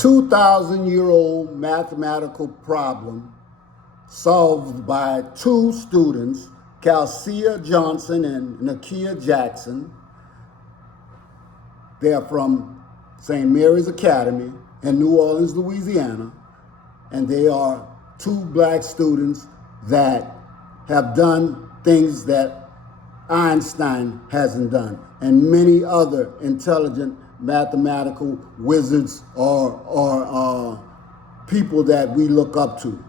2,000-year-old mathematical problem solved by two students, CALCEA Johnson and Nakia Jackson. They're from St. Mary's Academy in New Orleans, Louisiana, and they are two black students that have done things that Einstein hasn't done, and many other intelligent mathematical wizards or people that we look up to.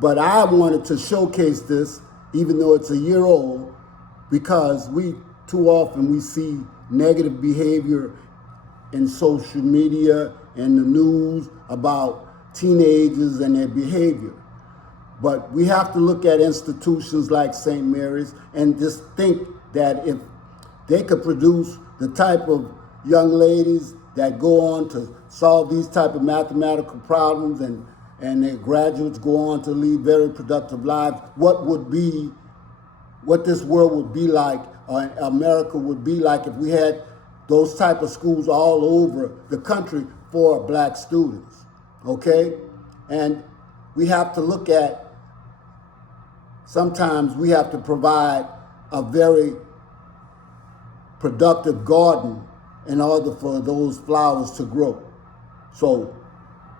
But I wanted to showcase this, even though it's a year old, because too often we see negative behavior in social media and the news about teenagers and their behavior. But we have to look at institutions like St. Mary's and just think that if they could produce the type of young ladies that go on to solve these type of mathematical problems and their graduates go on to lead very productive lives, what this world would be like, or America would be like, if we had those type of schools all over the country for black students, okay? And we have to look at, sometimes we have to provide a very productive garden in order for those flowers to grow. So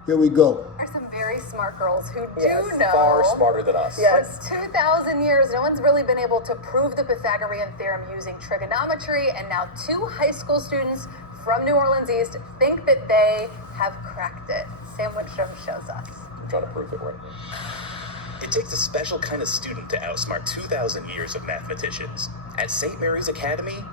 here we go. There's some very smart girls who do know. Far smarter than us. Yes, 2,000 years, no one's really been able to prove the Pythagorean theorem using trigonometry, and now two high school students from New Orleans East think that they have cracked it. Sam Whitstrom shows us. I'm trying to prove it right now. It takes a special kind of student to outsmart 2,000 years of mathematicians. At St. Mary's Academy,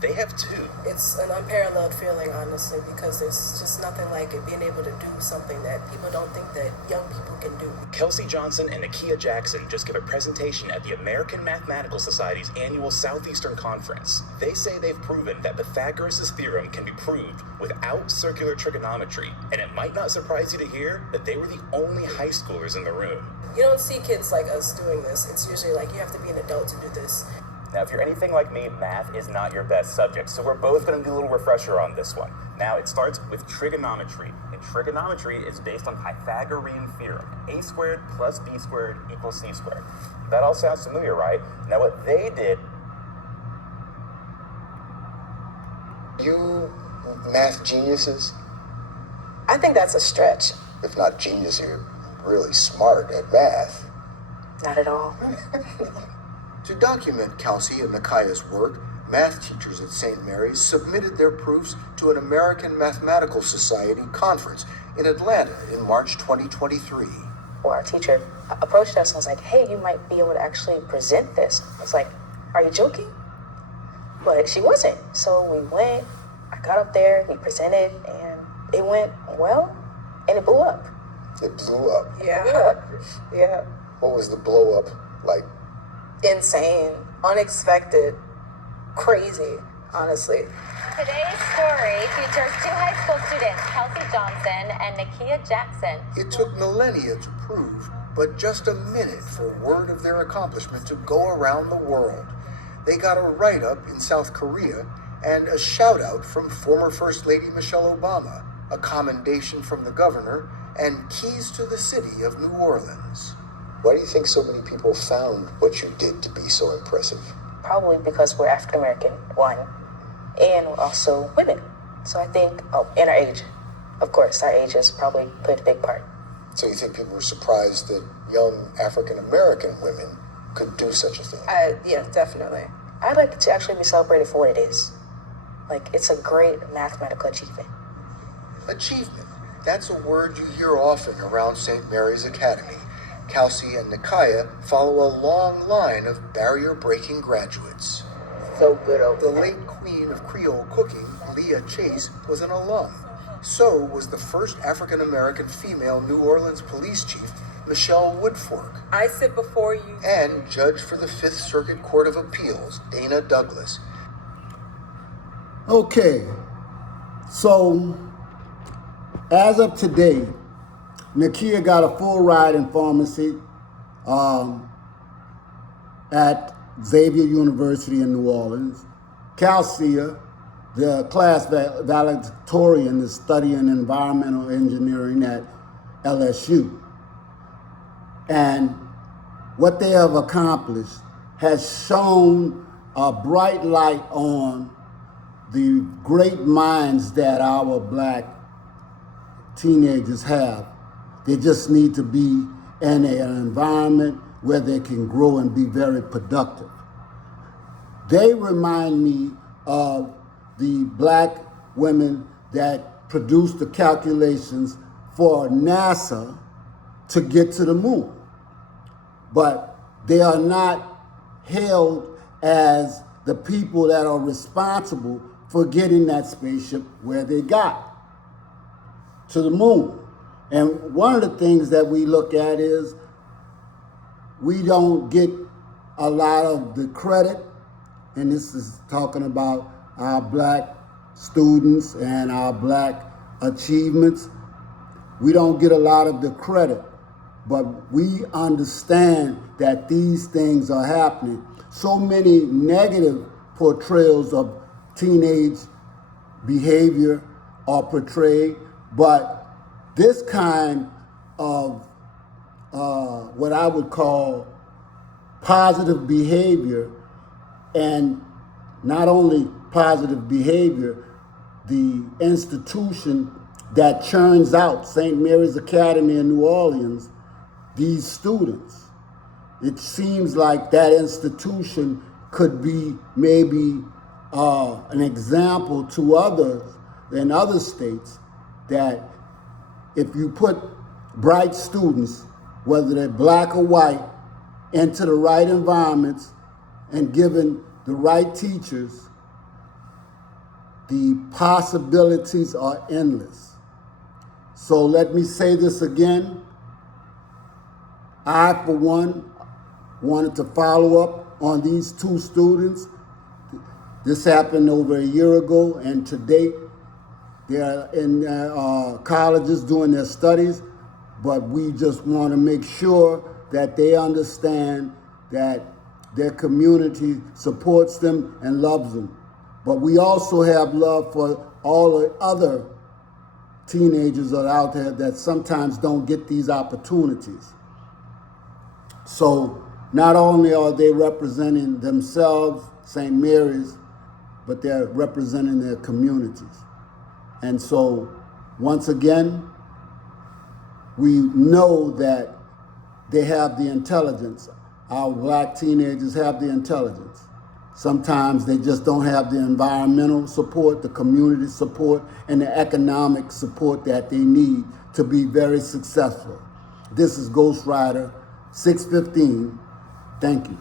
they have two. It's an unparalleled feeling, honestly, because there's just nothing like it, being able to do something that people don't think that young people can do. CALCEA Johnson and Nakia Jackson just gave a presentation at the American Mathematical Society's annual Southeastern Conference. They say they've proven that Pythagoras' theorem can be proved without circular trigonometry, and it might not surprise you to hear that they were the only high schoolers in the room. You don't see kids like us doing this. It's usually like you have to be an adult to do this. Now, if you're anything like me, math is not your best subject, so we're both going to do a little refresher on this one. Now, it starts with trigonometry, and trigonometry is based on Pythagorean theorem, a squared plus b squared equals c squared. That all sounds familiar, right? Now, what they did... You math geniuses? I think that's a stretch. If not genius, you're really smart at math. Not at all. To document CALCEA and Nakia's work, math teachers at St. Mary's submitted their proofs to an American Mathematical Society conference in Atlanta in March 2023. Well, our teacher approached us and was like, hey, you might be able to actually present this. I was like, are you joking? But she wasn't. So we went, I got up there, we presented, and it went well, and it blew up. It blew up? Yeah. Yeah. What was the blow up like? Insane, unexpected, crazy, honestly. Today's story features two high school students, CALCEA Johnson and Nakia Jackson. It took millennia to prove, but just a minute for word of their accomplishment to go around the world. They got a write-up in South Korea and a shout-out from former First Lady Michelle Obama, a commendation from the governor, and keys to the city of New Orleans. Why do you think so many people found what you did to be so impressive? Probably because we're African American, one, and we're also women. So I think, and our age. Of course, our age has probably played a big part. So you think people were surprised that young African American women could do such a thing? Yeah, definitely. I'd like it to actually be celebrated for what it is. Like, it's a great mathematical achievement. Achievement. That's a word you hear often around St. Mary's Academy. CALCEA and Nakia follow a long line of barrier-breaking graduates. So good over The late queen of Creole cooking, Leah Chase, was an alum. So was the first African-American female New Orleans police chief, Michelle Woodfork. I sit before you. And judge for the Fifth Circuit Court of Appeals, Dana Douglas. Okay, so as of today, Nakia got a full ride in pharmacy at Xavier University in New Orleans. CALCEA the class valedictorian is studying environmental engineering at LSU. And what they have accomplished has shone a bright light on the great minds that our black teenagers have. They just need to be in an environment where they can grow and be very productive. They remind me of the black women that produced the calculations for NASA to get to the moon. But they are not hailed as the people that are responsible for getting that spaceship where they got to the moon. And one of the things that we look at is we don't get a lot of the credit, and this is talking about our black students and our black achievements. We don't get a lot of the credit, but we understand that these things are happening. So many negative portrayals of teenage behavior are portrayed, but this kind of what I would call positive behavior, and not only positive behavior, the institution that churns out St. Mary's Academy in New Orleans, these students. It seems like that institution could be maybe an example to others in other states, that if you put bright students, whether they're black or white, into the right environments and given the right teachers, the possibilities are endless. So let me say this again. I, for one, wanted to follow up on these two students. This happened over a year ago, and to date, they're in colleges doing their studies, but we just want to make sure that they understand that their community supports them and loves them. But we also have love for all the other teenagers that are out there that sometimes don't get these opportunities. So not only are they representing themselves, St. Mary's, but they're representing their communities. And so, once again, we know that they have the intelligence. Our black teenagers have the intelligence. Sometimes they just don't have the environmental support, the community support, and the economic support that they need to be very successful. This is Ghost Rider 615. Thank you.